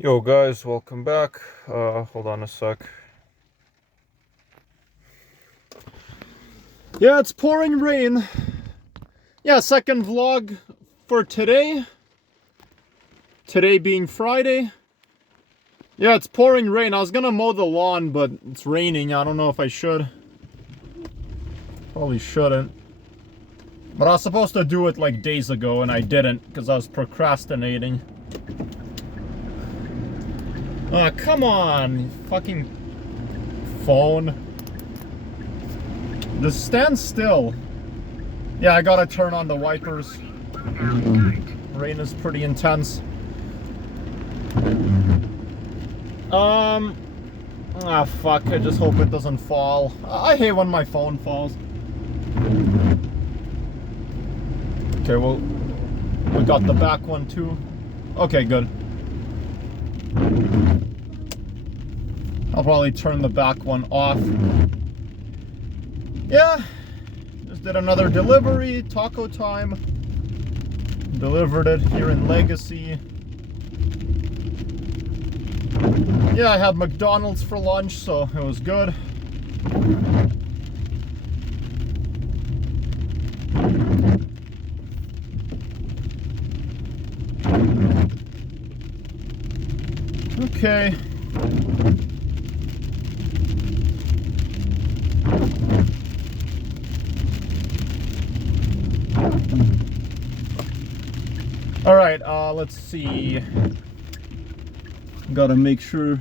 Yo guys, welcome back. Hold on a sec. Yeah, it's pouring rain. Yeah, second vlog for today. Today being Friday. Yeah, it's pouring rain. I was gonna mow the lawn, but it's raining. I don't know if I should. Probably shouldn't. But I was supposed to do it like days ago and I didn't because I was procrastinating. Come on, you fucking phone. Just stand still. Yeah, I gotta turn on the wipers. Rain is pretty intense. Fuck, I just hope it doesn't fall. I hate when my phone falls. Okay, well, we got the back one too. Okay, good. I'll probably turn the back one off. Yeah, just did another delivery, taco time. Delivered it here in Legacy. Yeah, I had McDonald's for lunch, so it was good. Okay. All right, let's see. Gotta make sure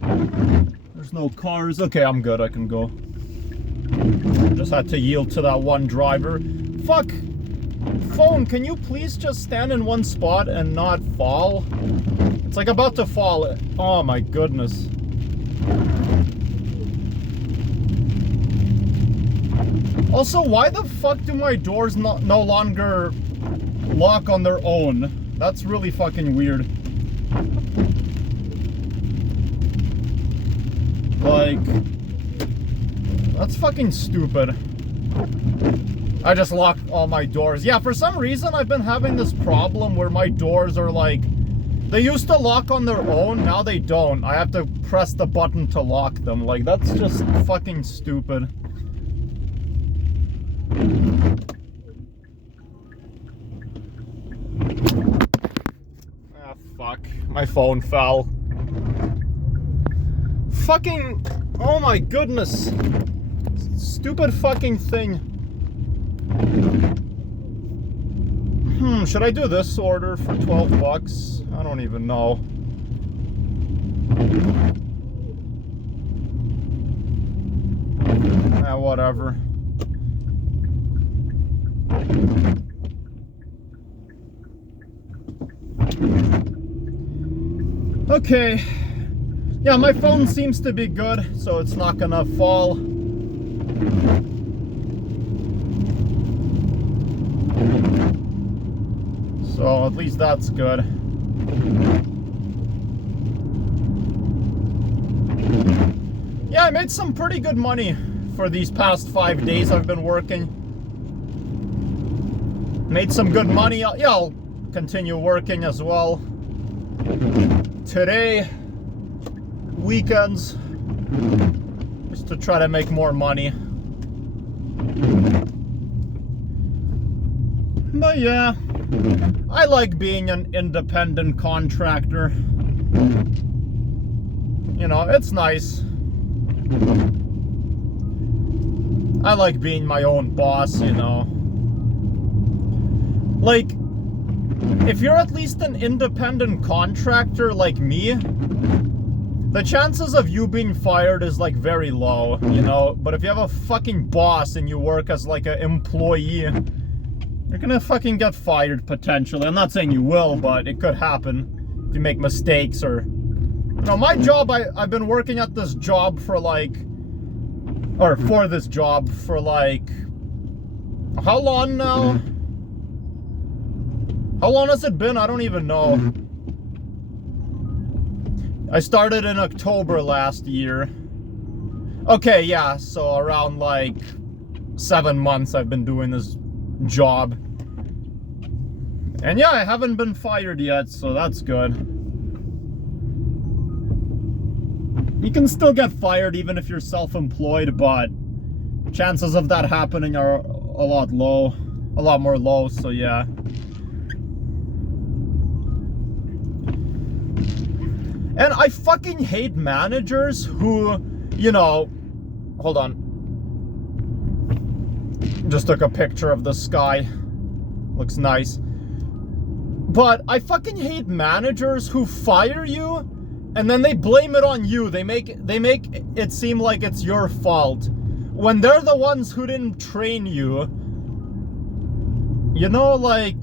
there's no cars. Okay, I'm good, I can go. Just had to yield to that one driver. Fuck! Phone, can you please just stand in one spot and not fall? It's like about to fall. Oh my goodness. Also, why the fuck do my doors no longer lock on their own? That's really fucking weird. Like, that's fucking stupid. I just locked all my doors. Yeah, for some reason I've been having this problem where my doors are like, they used to lock on their own, now they don't. I have to press the button to lock them. Like, that's just fucking stupid. Ah, fuck. My phone fell. Fucking, oh my goodness. Stupid fucking thing. Should I do this order for 12 bucks? I don't even know. Whatever. Okay. Yeah, my phone seems to be good, so it's not gonna fall. So at least that's good. Yeah, I made some pretty good money for these past 5 days I've been working. Made some good money. Yeah, I'll continue working as well. Today, weekends, just to try to make more money. But yeah, I like being an independent contractor. You know, it's nice. I like being my own boss, you know. Like, if you're at least an independent contractor like me, the chances of you being fired is like very low, you know. But if you have a fucking boss and you work as like an employee, you're gonna fucking get fired potentially. I'm not saying you will, but it could happen if you make mistakes or... You know, my job, I've been working at this job for like... Or for this job for like... How long now? How long has it been? I don't even know. I started in October last year. Okay, yeah, so around like 7 months I've been doing this job. And yeah, I haven't been fired yet, so that's good. You can still get fired even if you're self-employed, but chances of that happening are a lot more low, so yeah. And I fucking hate managers who, you know, hold on. Just took a picture of the sky. Looks nice. But I fucking hate managers who fire you and then they blame it on you. They make it seem like it's your fault when they're the ones who didn't train you. You know, like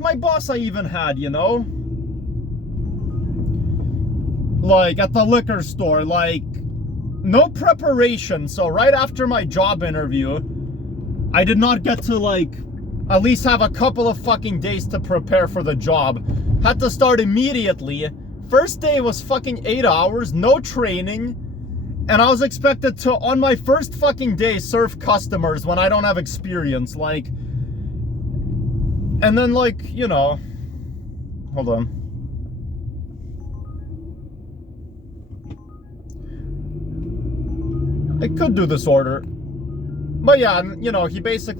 my boss I even had, you know? Like at the liquor store, like no preparation. So right after my job interview, I did not get to like at least have a couple of fucking days to prepare for the job. Had to start immediately. First day was fucking 8 hours, no training. And I was expected to, on my first fucking day, serve customers when I don't have experience. Like, and then like, you know, hold on. I could do this order. But yeah, you know, he basically